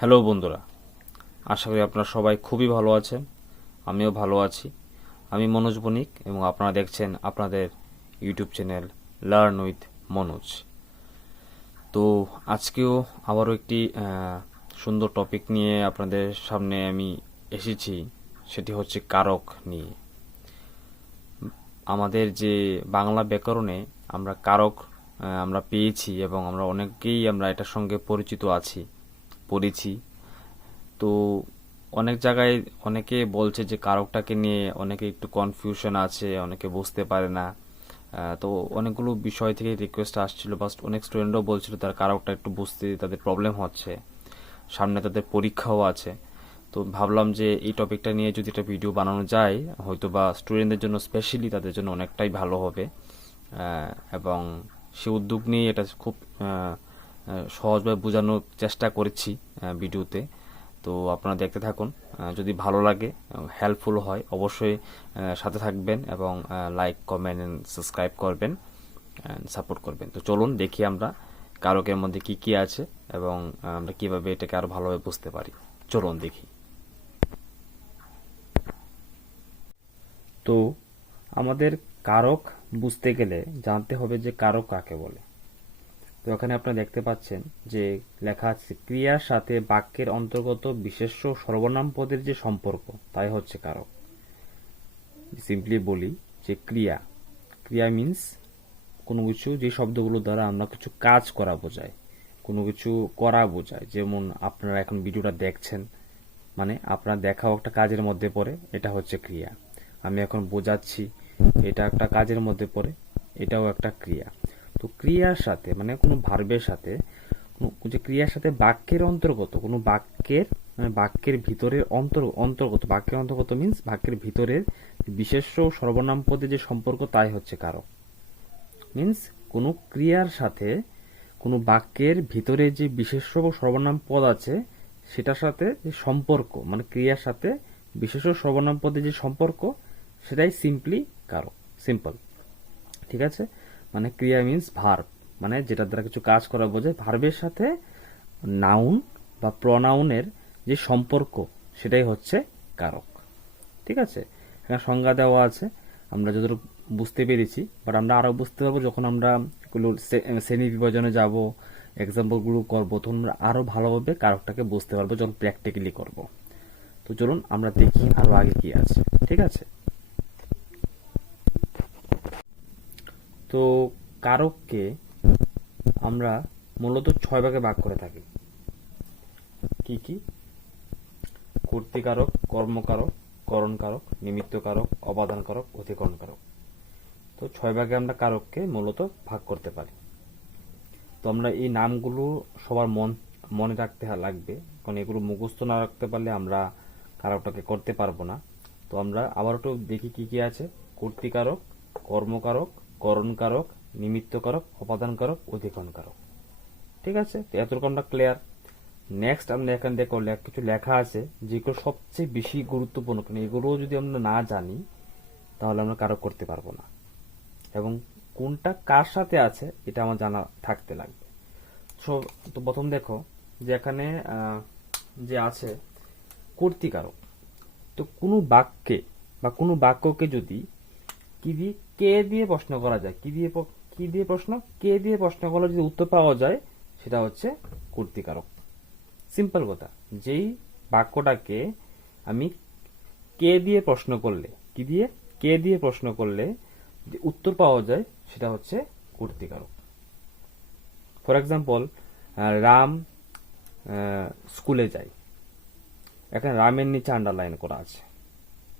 Hello বন্ধুরা, আশা করি আপনারা সবাই খুবই ভালো আছেন, আমিও ভালো আছি। আমি মনোজ বণিক এবং আপনারা দেখছেন আপনাদের YouTube channel learn with Manoj. তো আজকেও আবারও একটি সুন্দর টপিক নিয়ে আপনাদের সামনে আমি এসেছি, সেটি হচ্ছে কারক নিয়ে। আমাদের যে বাংলা ব্যাকরণে আমরা কারক আমরা পেয়েছি এবং আমরা অনেকেই আমরা এটার সঙ্গে পরিচিত আছি। পড়েছি। তো অনেক জায়গায় অনেকে বলছে যে কারকটাকে নিয়ে অনেকে একটু কনফিউশন আছে, অনেকে বুঝতে পারে না। তো অনেকগুলো বিষয় থেকে রিকোয়েস্ট আসছিল। বা অনেক স্টুডেন্টও বলছিল তার কারকটা একটু বুঝতে তাদের প্রবলেম হচ্ছে। সামনে তাদের পরীক্ষাও আছে। তো ভাবলাম যে এই টপিকটা নিয়ে যদি একটা ভিডিও বানানো যায় হয়তো বা স্টুডেন্টদের জন্য স্পেশালি তাদের জন্য অনেকটাই ভালো হবে। এবং সে উদ্যোগ নিয়ে এটা খুব সহজভাবে বোঝানোর চেষ্টা করেছি ভিডিওতে। তো আপনারা দেখতে থাকুন যদি ভালো লাগে হেল্পফুল হয়, অবশ্যই সাথে থাকবেন এবং লাইক কমেন্ট সাবস্ক্রাইব করবেন সাপোর্ট করবেন। তো চলুন দেখি আমরা কারকের মধ্যে কি কি আছে এবং আমরা কীভাবে এটাকে আরও ভালোভাবে বুঝতে পারি। চলুন দেখি। তো আমাদের কারক বুঝতে গেলে জানতে হবে যে কারক কাকে বলে। তো এখানে আপনারা দেখতে পাচ্ছেন যে লেখা আছে, ক্রিয়ার সাথে বাক্যের অন্তর্গত বিশেষ্য সর্বনাম পদের যে সম্পর্ক, তাই হচ্ছে কারক। সিম্পলি বলি যে ক্রিয়া ক্রিয়া মিন্স কোনো কিছু যে শব্দগুলো দ্বারা আমরা কিছু কাজ করা বোঝায়, কোনো কিছু করা বোঝায়। যেমন আপনারা এখন ভিডিওটা দেখছেন মানে আপনার দেখাও একটা কাজের মধ্যে পড়ে, এটা হচ্ছে ক্রিয়া। আমি এখন বোঝাচ্ছি, এটা একটা কাজের মধ্যে পড়ে, এটাও একটা ক্রিয়া। তো ক্রিয়ার সাথে মানে কোনো ভার্বের সাথে যে ক্রিয়ার সাথে বাক্যের অন্তর্গত, কোনো বাক্যের মানে বাক্যের ভিতরের অন্তর, অন্তর্গত, বাক্যের অন্তর্গত মিন্স বাক্যের ভিতরের বিশেষ সর্বনাম পদে যে সম্পর্ক তাই হচ্ছে কারক। মিন্স কোনো ক্রিয়ার সাথে, কোনো বাক্যের ভিতরে যে বিশেষ সর্বনাম পদ আছে, সেটার সাথে যে সম্পর্ক মানে ক্রিয়ার সাথে বিশেষ সর্বনাম পদে যে সম্পর্ক, সেটাই সিম্পলি কারক সিম্পল ঠিক আছে? মানে ক্রিয়া মিন্স ভার্ব মানে যেটা দ্বারা কিছু কাজ করা বোঝায়। ভার্বের সাথে নাউন বা প্রনাউনের যে সম্পর্ক, সেটাই হচ্ছে কারক। ঠিক আছে? এখানে সংজ্ঞা দেওয়া আছে। আমরা যতটুকু বুঝতে পেরেছি বাট আমরা আরও বুঝতে পারব যখন আমরা শ্রেণি বিভাজনে যাব এক্সাম্পলগুলো করব, তখন আমরা আরও ভালোভাবে কারকটাকে বুঝতে পারব, যখন প্র্যাকটিক্যালি করব। তো চলুন আমরা দেখি আরও আগে কি আছে। ঠিক আছে? তো কারককে আমরা মূলত ছয় ভাগে ভাগ করে থাকি। কি কি? কর্তৃকারক কর্মকারক করণকারক নিমিত্তকারক অবাধানকারক অধিকরণকারক তো ছয় ভাগে আমরা কারককে মূলত ভাগ করতে পারি। তো আমরা এই নামগুলো সবার মন, মনে রাখতে লাগবে। কারণ এগুলো মুখস্থ না রাখতে পারলে আমরা কারকটাকে করতে পারব না। তো আমরা আবার একটু দেখি কি কি আছে। কর্তৃকারক কর্মকারক করণকারক নিমিত্তকারক অপাদানকারক অধিকরণকারক। ঠিক আছে? তো এতটুকু আমরা ক্লিয়ার নেক্সট আমরা এখানে দেখো কিছু লেখা আছে যেগুলো সবচেয়ে বেশি গুরুত্বপূর্ণ। কারণ এগুলো যদি আমরা না জানি তাহলে আমরা কারক করতে পারব না। এবং কোনটা কার সাথে আছে এটা আমার জানা থাকতে লাগবে। So, তো প্রথম দেখো যে এখানে যে আছে কর্তৃকারক। তো কোনো বাক্যে বা কোনো বাক্যকে যদি কি দিয়ে, কে দিয়ে প্রশ্ন করা যায়? কি দিয়ে কি দিয়ে প্রশ্ন? কে দিয়ে প্রশ্ন করলে যদি উত্তর পাওয়া যায়, সেটা হচ্ছে কর্তৃকারক। সিম্পল কথা। যেই বাক্যটাকে আমি কে দিয়ে প্রশ্ন করলে, কি দিয়ে? কে দিয়ে প্রশ্ন করলে যে উত্তর পাওয়া যায়, সেটা হচ্ছে কর্তৃকারক। ফর এক্সাম্পল রাম স্কুলে যায়। এখানে রামের নিচে আন্ডারলাইন করা আছে।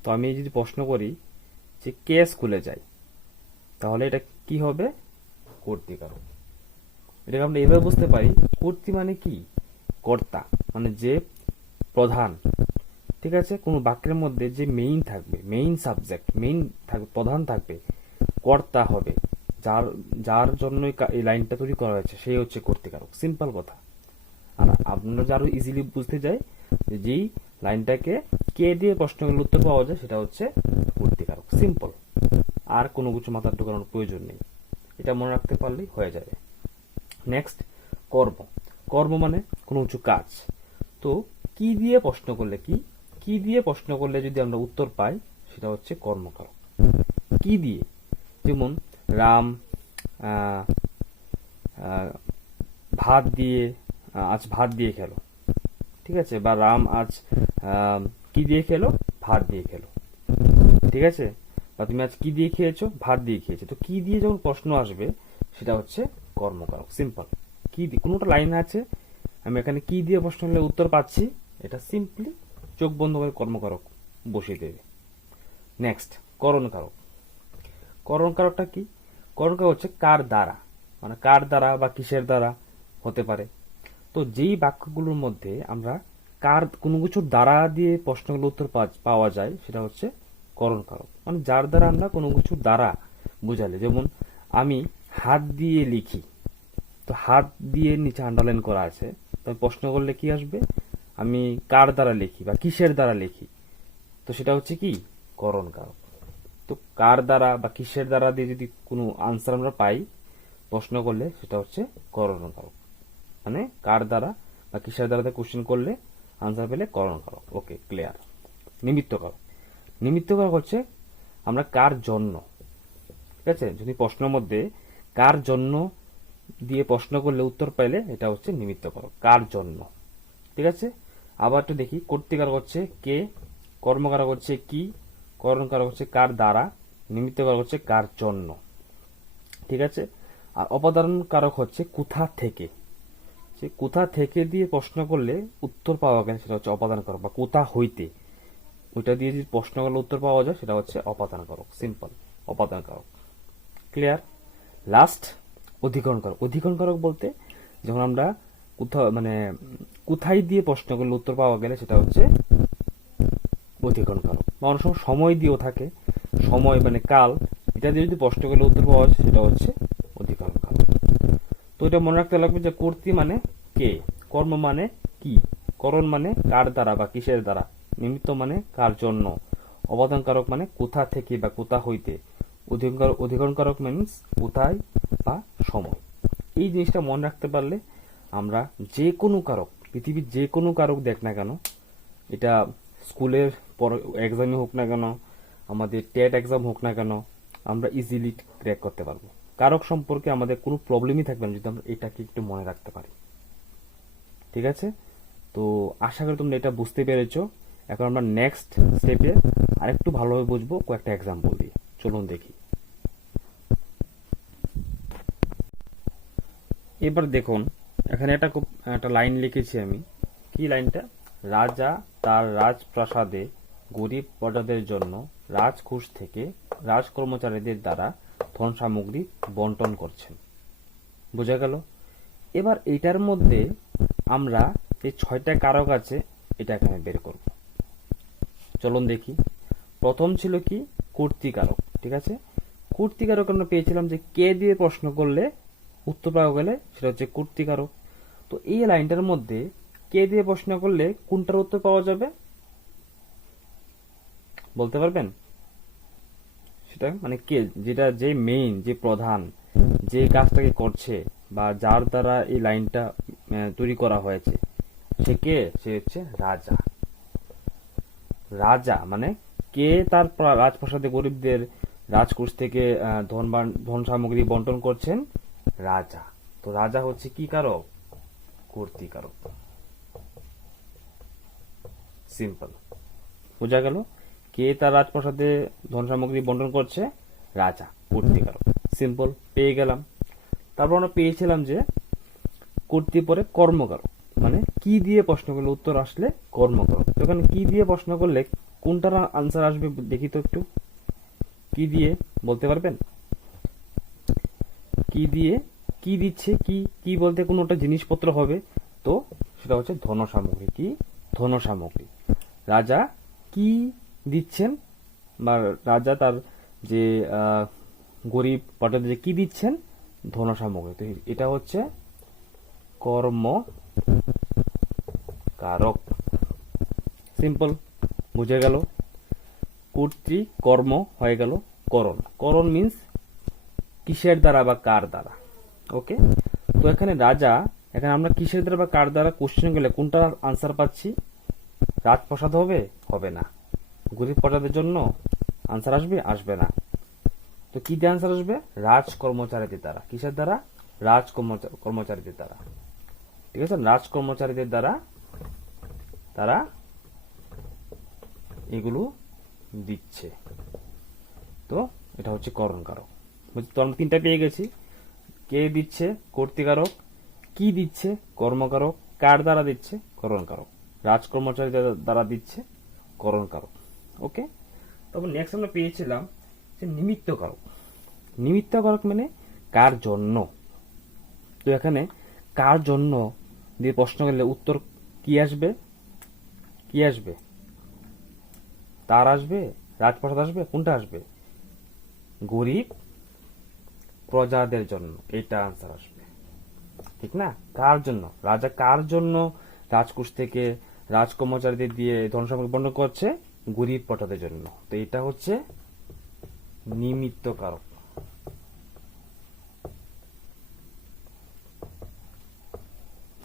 তো আমি যদি প্রশ্ন করি যে কে স্কুলে যায়, তাহলে এটা কি হবে? কর্তৃকারক এটাকে আমরা এভাবে বুঝতে পারি, কর্তৃ মানে কি? কর্তা মানে যে প্রধান। ঠিক আছে? কোনো বাক্যের মধ্যে যে মেইন থাকবে মেইন সাবজেক্ট মেইন থাকবে প্রধান থাকবে, কর্তা হবে। যার যার জন্যই কা- এই লাইনটা তৈরি করা হয়েছে সেই হচ্ছে কর্তৃকারক সিম্পল কথা। আর আপনারা যারা ইজিলি বুঝতে চাই যেই লাইনটাকে কে দিয়ে প্রশ্নগুলোর উত্তর পাওয়া যায়, সেটা হচ্ছে কর্তৃকারক সিম্পল আর কোনো কিছু মাথার ঢোকানোর প্রয়োজন নেই। এটা মনে রাখতে পারলেই হয়ে যাবে। নেক্সট কর্ম। কর্ম মানে কোনো কিছু কাজ। তো কি দিয়ে প্রশ্ন করলে কি? কি দিয়ে প্রশ্ন করলে যদি আমরা উত্তর পাই, সেটা হচ্ছে কর্মকারক কি দিয়ে? যেমন রাম ভাত দিয়ে আজ ভাত দিয়ে খেলো। ঠিক আছে? বা রাম আজ কি দিয়ে খেলো? ভাত দিয়ে খেলো। ঠিক আছে? বা তুমি আজ কি দিয়ে খেয়েছো? ভাত দিয়ে খেয়েছো। তো কি দিয়ে যখন প্রশ্ন আসবে, সেটা হচ্ছে কর্মকারক। সিম্পল কি দিয়ে কোনোটা লাইন আছে? আমি এখানে কি দিয়ে প্রশ্ন হলে উত্তর পাচ্ছি? এটা সিম্পলি চোখ বন্ধ করে কর্মকারক বসিয়ে দেবে। নেক্সট করণকারক। করণকারকটা কি? করণকারক হচ্ছে কার দ্বারা? মানে কার দ্বারা বা কিসের দ্বারা হতে পারে? তো যেই বাক্যগুলোর মধ্যে আমরা কার কোনো কিছুর দ্বারা দিয়ে প্রশ্নগুলোর উত্তর পাওয়া যায়, সেটা হচ্ছে করণকারক মানে যার দ্বারা আমরা কোনো কিছুর দ্বারা বোঝালে। যেমন আমি হাত দিয়ে লিখি। তো হাত দিয়ে নিচে আন্ডারলাইন করা আছে। তো প্রশ্ন করলে কি আসবে? আমি কার দ্বারা লিখি বা কিসের দ্বারা লিখি? তো সেটা হচ্ছে কি? করণকারক তো কার দ্বারা বা কিসের দ্বারা দিয়ে যদি কোনো আনসার আমরা পাই, প্রশ্ন করলে সেটা হচ্ছে করণকারক মানে কার দ্বারা বা কিসের দ্বারা কোশ্চেন করলে আনসার পেলে করণকারক ওকে ক্লিয়ার নিমিত্তকারক নিমিত্তকারক হচ্ছে আমরা কার জন্য? ঠিক আছে? যদি প্রশ্নের মধ্যে কার জন্য দিয়ে প্রশ্ন করলে উত্তর পাইলে এটা হচ্ছে নিমিত্তকারক কার। জন্য? ঠিক আছে? আবার একটু দেখি কর্তৃকারক হচ্ছে কে? কর্মকারক হচ্ছে কি? করণকারক হচ্ছে কার দ্বারা? নিমিত্তকারক হচ্ছে কার জন্য? ঠিক আছে? আর অপদান কারক হচ্ছে কোথা থেকে? সে কোথা থেকে দিয়ে প্রশ্ন করলে উত্তর পাওয়া গেলে সেটা হচ্ছে অপাদান কারক, বা কোথা হইতে? ওইটা দিয়ে যদি প্রশ্ন করলে উত্তর পাওয়া যায়, সেটা হচ্ছে অপাদান কারক সিম্পল অপাদান কারক ক্লিয়ার লাস্ট অধিকরণ কারক অধিকরণ কারক বলতে যখন আমরা কোথাও মানে কোথায় দিয়ে প্রশ্ন করলে উত্তর পাওয়া গেলে সেটা হচ্ছে অধিকরণ কারক বা অনেক সময় সময় দিয়েও থাকে। সময় মানে কাল। এটা দিয়ে যদি প্রশ্ন করলে উত্তর পাওয়া যায়, সেটা হচ্ছে অধিকরণ কারক তো এটা মনে রাখতে লাগবে যে কর্তৃ মানে কে? কর্ম মানে কি? করণ মানে কার দ্বারা বা কিসের দ্বারা? নিমিত্ত মানে কার জন্য? অবদান কারক মানে কোথা থেকে বা কোথা হইতে? অধিকরণ অধিকরণ কারক মিনস কোথায় বা সময়। এই জিনিসটা মনে রাখতে পারলে আমরা যে কোনো কারক, পৃথিবীর যে কোনো কারক দেখ না কেন, এটা স্কুলের পর এক্সামে হোক না কেন, আমাদের টেট এক্সাম হোক না কেন, আমরা ইজিলি ক্র্যাক করতে পারব। কারক সম্পর্কে আমাদের কোনো প্রবলেমই থাকবে না যদি আমরা এটাকে একটু মনে রাখতে পারি। ঠিক আছে? তো আশা করি তোমরা এটা বুঝতে পেরেছ। এখন আমরা নেক্সট স্টেপে আরেকটু ভালোভাবে বুঝব কয়েকটা এক্সাম্পল দিয়ে। চলুন দেখি। এবার দেখুন, এখানে একটা খুব, একটা লাইন লিখেছি আমি। কি লাইনটা রাজা তার রাজপ্রাসাদে গরিব প্রজাদের জন্য রাজকোষ থেকে রাজ কর্মচারীদের দ্বারা ধন সামগ্রী বন্টন করছেন। বোঝা গেল? এবার এটার মধ্যে আমরা যে ছয়টা কারক আছে, এটা এখানে বের করব। চলুন দেখি। প্রথম ছিল কি? কর্তৃকারক, ঠিক আছে? কর্তৃকারক আমরা পেয়েছিলাম যে কে দিয়ে প্রশ্ন করলে উত্তর পাওয়া গেলে সেটা হচ্ছে কর্তৃকারক। তো এই লাইনটার মধ্যে কে দিয়ে প্রশ্ন করলে কোনটার উত্তর পাওয়া যাবে? বলতে পারবেন? সেটা মানে কে, যেটা যে মেইন যে প্রধান, যে কাজটাকে করছে বা যার দ্বারা এই লাইনটা তৈরি করা হয়েছে। সে কে? সে হচ্ছে রাজা। রাজা মানে কে তার প্রা- রাজপ্রাসাদে গরিবদের রাজকোষ থেকে ধন সামগ্রী বন্টন করছেন? রাজা। তো রাজা হচ্ছে কি কারক? কর্তৃকারক সিম্পল বোঝা গেল? কে তার রাজপ্রাসাদে ধন সামগ্রী বন্টন করছে? রাজা কর্তৃকারক সিম্পল পেয়ে গেলাম। তারপর আমরা পেয়েছিলাম যে, কর্তৃ পরে কর্মকারক। মানে কি দিয়ে প্রশ্ন করলে? উত্তর আসলে কর্মকারক। এখানে কি দিয়ে প্রশ্ন করলে কোনটার আনসার আসবে দেখি তো একটু। কি দিয়ে বলতে পারবেন? কি দিয়ে, কি দিচ্ছে, কি কি বলতে কোনো জিনিসপত্র হবে? তো সেটা হচ্ছে ধন সামগ্রী। কি? ধন সামগ্রী। রাজা কি দিচ্ছেন? বা রাজা তার যে গরিব পাঠাতে কি দিচ্ছেন? ধন সামগ্রী। তো এটা হচ্ছে কর্ম কারক সিম্পল, বুঝে গেল। কর্তৃ, কর্ম হয়ে গেল করণ। করণ মিন্স কিসের দ্বারা বা কার দ্বারা ওকে তো এখানে রাজা, এখানে আমরা কিসের দ্বারা বা কার দ্বারা কোশ্চেন গেলে কোনটা আনসার পাচ্ছি? রাজপ্রসাদ হবে? হবে না। গরিব প্রসাদের জন্য আনসার আসবে? আসবে না। তো কি দিয়ে আনসার আসবে? রাজ কর্মচারীদের দ্বারা। কিসের দ্বারা? রাজ কর্মচা- কর্মচারীদের দ্বারা। ঠিক আছে? রাজ কর্মচারীদের দ্বারা, তারা এগুলো দিচ্ছে। তো এটা হচ্ছে করণ কারক বুঝ- তো আমরা তিনটা পেয়ে গেছি। কে দিচ্ছে? কর্তৃকারক। কি দিচ্ছে? কর্মকারক। কার দ্বারা দিচ্ছে? করণ কারক রাজ কর্মচারী দ্বারা দিচ্ছে করণ কারক ওকে? তারপর নেক্সট আমরা পেয়েছিলাম যে নিমিত্ত কারক নিমিত্ত কারক মানে কার জন্য? তো এখানে কার জন্য দিয়ে প্রশ্ন করলে উত্তর কি আসবে? কি আসবে? তার আসবে, রাজপ্রসাদ আসবে, কোনটা আসবে? গরিব প্রজাদের জন্য এটা আনসার আসবে। ঠিক না? কার জন্য? রাজা কার জন্য রাজকোষ থেকে রাজকর্মচারীদের দিয়ে ধন সম্পদ বন্টন করছে? গরিব প্রজাদের জন্য। তো এটা হচ্ছে নিমিত্ত কারক।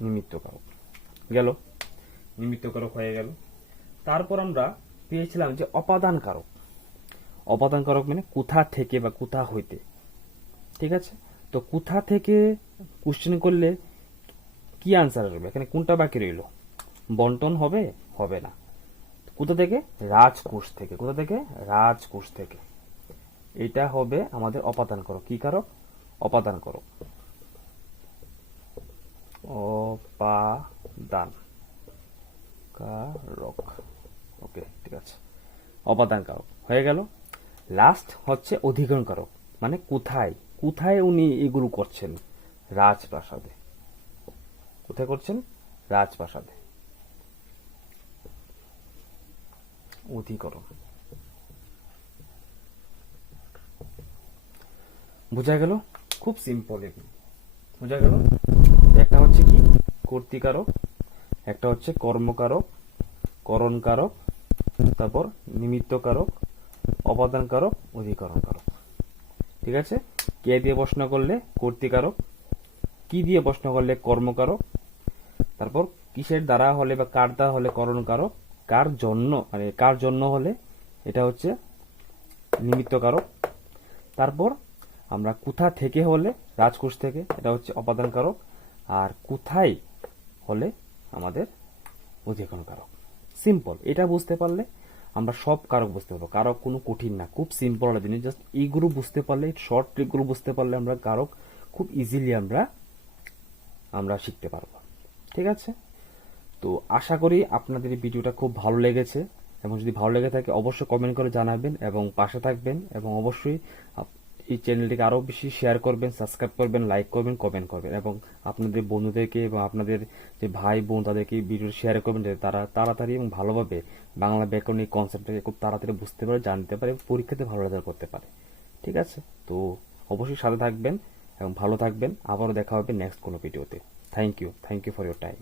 নিমিত্ত কারক। গেল? নিমিত্ত কারক হয়ে গেল। তারপর আমরা পেয়েছিলাম যে অপাদান কারক অপাদান কারক মানে কোথা থেকে বা কোথা হইতে। ঠিক আছে? তো কোথা থেকে কোশ্চেন করলে কি আনসার আসবে? এখানে কোনটা বাকি রইল? বন্টন হবে? হবে না। কোথা থেকে? রাজকোষ থেকে। কোথা থেকে? রাজকোষ থেকে। এটা হবে আমাদের অপাদান করক কি কারক? অপাদান করক অপাদান কারক ওকে, ঠিক আছে। অপাদান কারক হয়ে গেল। লাস্ট হচ্ছে অধিকরণ কারক মানে কোথায়? কোথায় উনি এগুলো করছেন? রাজপ্রাসাদে। কোথায় করছেন? রাজপ্রাসাদে। অধিকরণ। বোঝা গেল? খুব সিম্পল এগুলো বোঝা গেল? একটা হচ্ছে কি? কর্তিকারক। একটা হচ্ছে কর্মকারক, করণকারক তারপর নিমিত্তকারক, অপাদানকারক, অধিকরণকারক। ঠিক আছে? কে দিয়ে প্রশ্ন করলে? কর্তিকারক। কি দিয়ে প্রশ্ন করলে? কর্মকারক। তারপর কিসের দ্বারা হলে বা কার দ্বারা হলে করণকারক? কার জন্য? মানে কার জন্য হলে? এটা হচ্ছে নিমিত্তকারক। তারপর আমরা কোথা থেকে হলে? রাজকোষ থেকে। এটা হচ্ছে অপাদান কারক আর কোথায় হলে? আমাদের অধিকরণ কারক সিম্পল এটা বুঝতে পারলে আমরা সব কারক বুঝতে পারব। কারক কোনো কঠিন না, খুব সিম্পল একটা জিনিস। জাস্ট এইগুলো বুঝতে পারলে শর্ট ট্রিকগুলো বুঝতে পারলে আমরা কারক খুব ইজিলি আমরা আমরা শিখতে পারব। ঠিক আছে? তো আশা করি আপনাদের এই ভিডিওটা খুব ভালো লেগেছে। এবং যদি ভালো লেগে থাকে, অবশ্যই কমেন্ট করে জানাবেন এবং পাশে থাকবেন। এবং অবশ্যই এই চ্যানেলটিকে আরও বেশি শেয়ার করবেন সাবস্ক্রাইব করবেন লাইক করবেন কমেন্ট করবেন এবং আপনাদের বন্ধুদেরকে এবং আপনাদের যে ভাই বোন তাদেরকে ভিডিও শেয়ার করবেন যাতে তারা তাড়াতাড়ি এবং ভালোভাবে বাংলা ব্যাকরণ এই কনসেপ্টটাকে খুব তাড়াতাড়ি বুঝতে পারে, জানতে পারে পরীক্ষাতে ভালো রেজাল্ট করতে পারে। ঠিক আছে? তো অবশ্যই সাথে থাকবেন এবং ভালো থাকবেন। আবারও দেখা হবে নেক্সট কোনো ভিডিওতে thank you thank you for your time